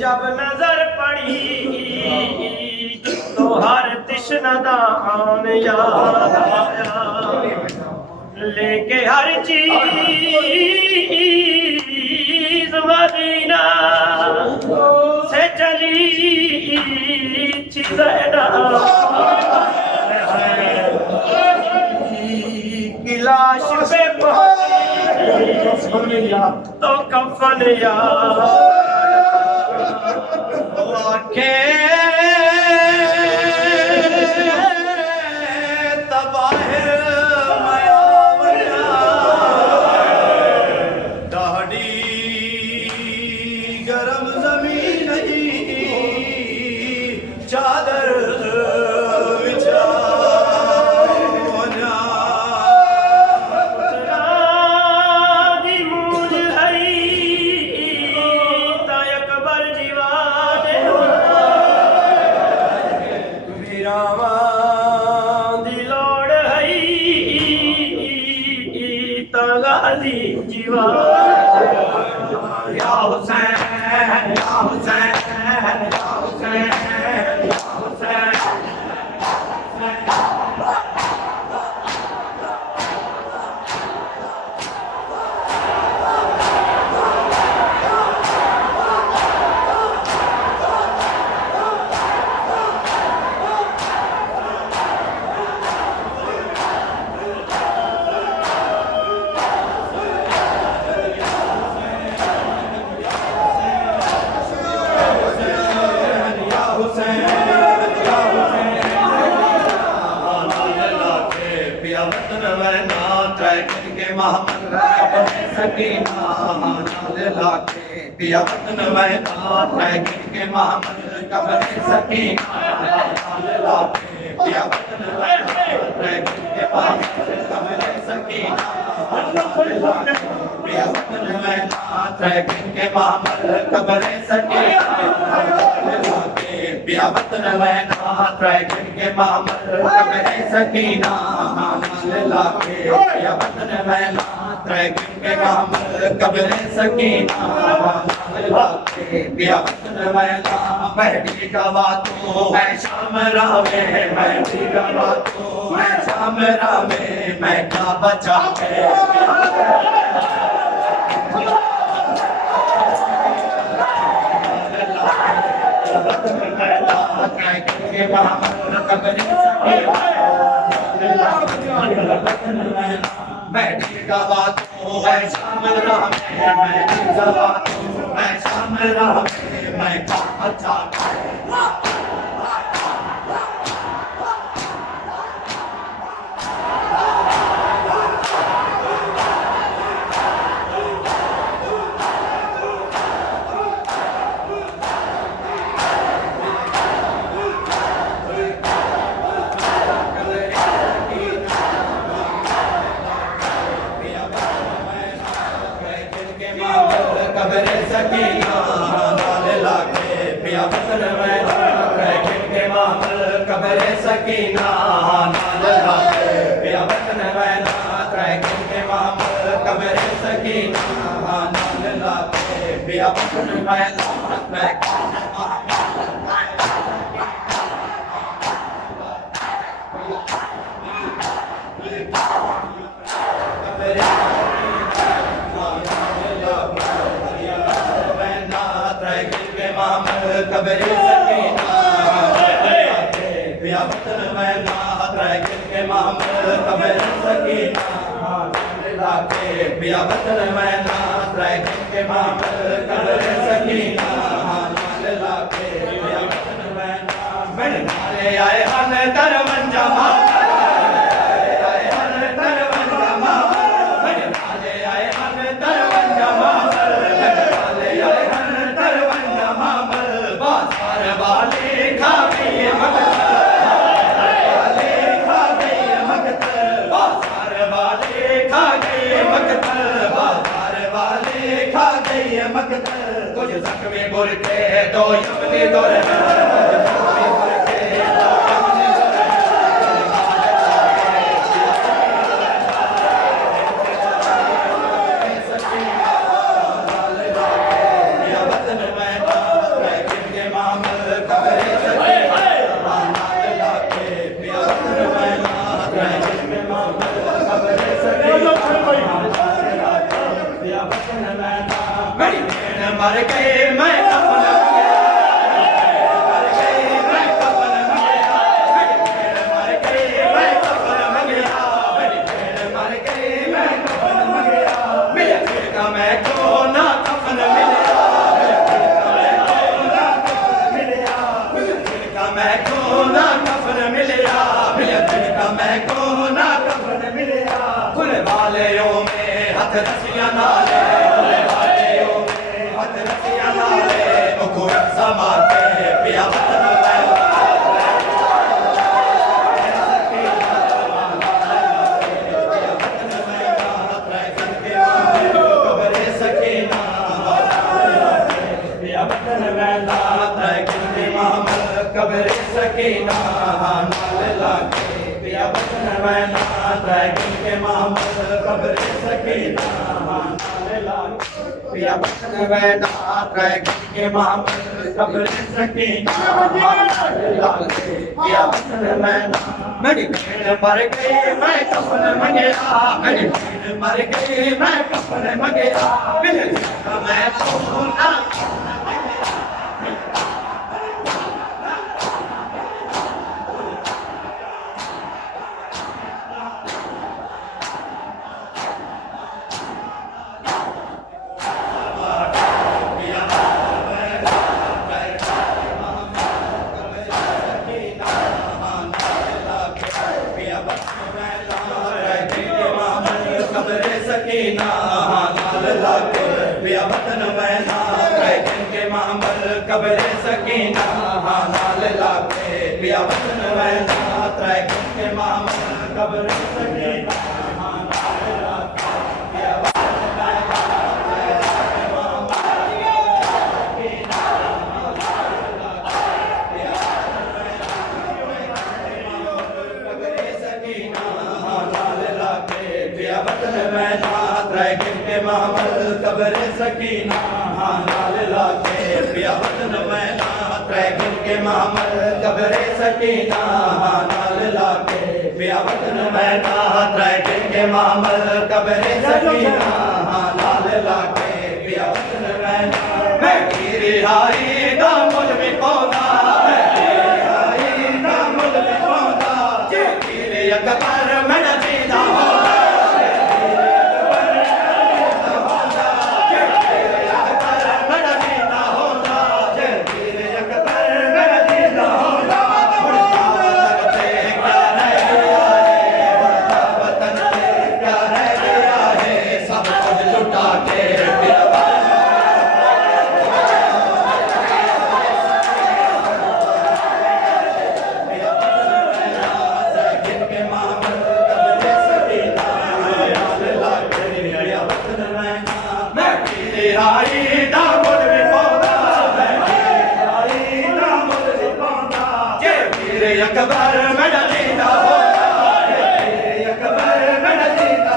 जब नजर पड़ी तो हर तिश्नदान याद आया, लेके हर चीज मदीना से चली लाश पे तो कफन याद गरम जमीन नहीं चादर जीवा या हुसैन या हुसैन या हुसैन या हुसैन। सकीना नाल लाके पिया वतन वैना ट्रैकिंग के मोहम्मद कब्र सकीना नाल लाके पिया वतन वैना ट्रैकिंग के मोहम्मद कब्र सकीना पिया वतन वैना ट्रैकिंग के मोहम्मद कब्र सकीना पिया वतन वैना ट्रैकिंग के मोहम्मद कब्र सकीना नाल लाके पिया वतन वैना ट्रैकिंग के मोहम्मद कब्र सकीना पिया वतन वैना महदी गवा तो मैं शाम रावे महदी गवा तो मैं शाम रावे मैं क्या बचा के ट्रैकिंग के मोहम्मद कब्र सकीना मैं गवा तो मैं शाम रावे मैं गवा तो मैं शाम रावे मैं क्या बचा के कब्र सकीना नाल लाके पिया वतन वैना ट्रैकिंग के मोहम्मद कब्र सकीना नाल लाके पिया वतन वैना ट्रैकिंग के मोहम्मद कब्र सकीना नाल लाके पिया वतन मैला त्रै कबरे सकीना पिया वतन मैला त्रै के मामल कबरे सकीना लाके पिया वतन मैला त्रै के मामल कबरे सकीना लाके पिया वतन मैला मेरे नाले आए हन दरवंजा कुछ जख्मी बुरके दो यमनी दौर मर गए मैं कफन मर गए मैं कफन मर गए मैं कफन मंगया मर गए मैं कफन मंगया मेरे फिर का मैं क्यों ना कफन मिलया मेरे फिर का मैं क्यों ना कफन मिलया मेरे फिर का मैं क्यों ना कफन मिलया खुल वालेयों में हथ रसिया नाले कबरे सकीना नाल लाके पिया वतन मैला त्रै के मामल कबरे सकीना नाल लाके पिया वतन मैला त्रै के मामल कबरे सकीना नाल लाके पिया वतन मैला मेरी भेड़ मर गई मैं कफन मंगया मेरी भेड़ मर गई मैं कफन मंगया मिल मैं तो ना सकीना नाल लाके पिया वतन मैला त्रै के मामल कबरे सकीना नाल लाके पिया वतन मैला त्रै के मामल कबरे सकीना वतन मैला त्रै के मामल कबरे सकीना नाल लाके पिया वतन मैला त्रै के मामल कबरे सकीना नाल लाके पिया वतन मैला त्रै के मामल कबरे सकीना नाल लाके पिया वतन मैला मैं की रिहाई दा मुझ में पौधा मैं की रिहाई दा मुझ में पौधा जे की अकबर मैं जीदा अकबर मैं जीता अकबर मैं जीता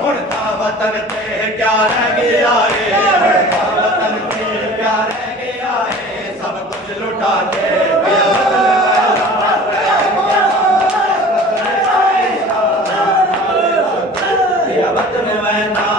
हुण ता वतन ते क्या रह गया वतन वैना